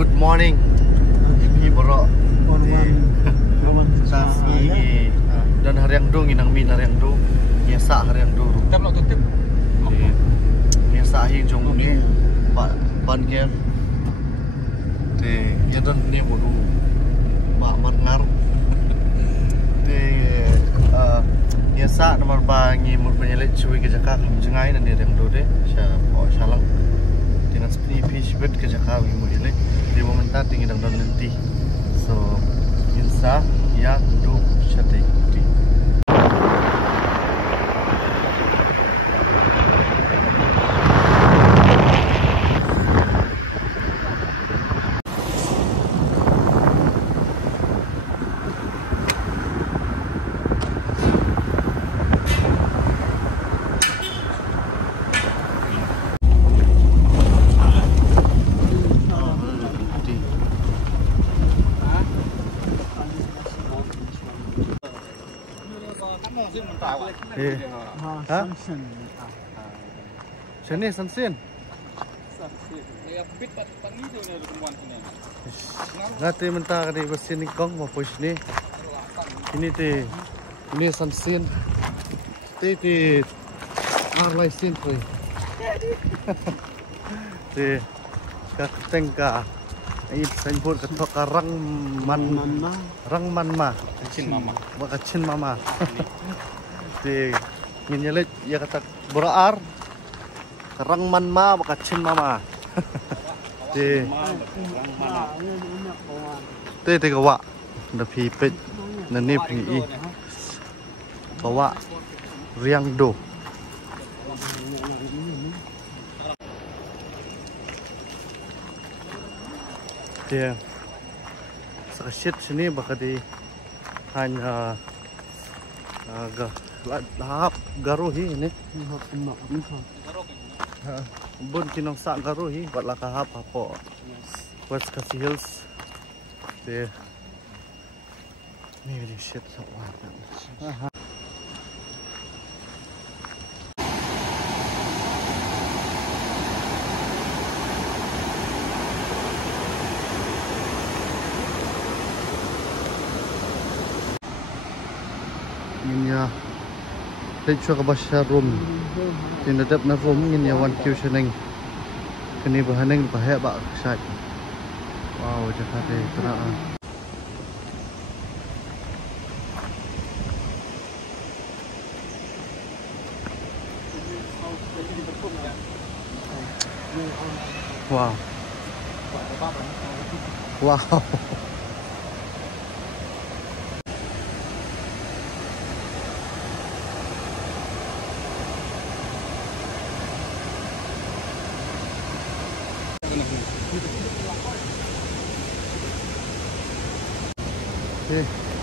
Good morning. Ini bro. Sasi dan hariang dong inang min hariang dong. Biasa hariang dong. Tap lo tutup. Biasa hi jong ni ban ger. Te yadon ni bodu ba marngar. Te biasa nomor bangi mur penyelet cuy ke Jakarta hamjengai dan hariang dong deh. Salang dengan seperti fish bird ke Jakarta mulai di momentar tinggi dan nanti so insa ya do shate kuti hah? Sini sunsin. Ngati mentah di bersini kong mau push ni. Ini ti, ini sunsin. Ti arlai sin tu. Ti katengka. Ini sempur ketok rang man ma. Kacin mama. Ti nginyelit ya kata berar kerang man ma kacin mama. Ti kawa na pipit na ni pi kawa riang do. Ti sakit sini baka di hanya lahap garuhi ini bun kinong sa garuhi wala kahap po West Kasi Hills de maybe shit so what ya Techo ka basya room tinadap na room ngin ya one queue seneng kini bahaneng bahaya ba syak wow Jakarta kena wow wow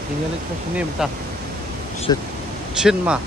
tinggal ke sini bentar. Chin ma.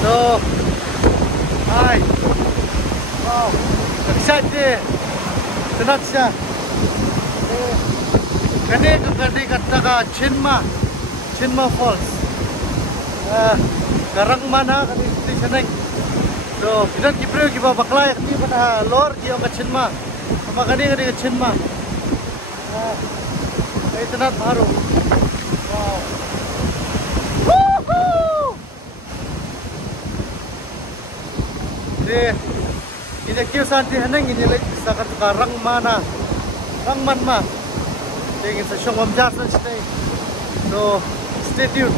So, hi. Wow, excited. Tenat siya. Kani kata ka Chinma Falls. Karang mana kani di sana. So, bidan kipreo kiba baklay kani pada lor kiyo ka Chinma. Sama kani ka Chinma. Ay tenat baru. Wow. ini kio santi haneng ini lagi sakat karang mana, rang man ma, dengan sesiong omjas dan stay, so stay tuned.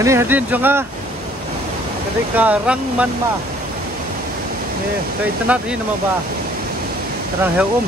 Ini hadirin jonga ketika rang man ma. Kay tanat hi nama ba. Terang heum.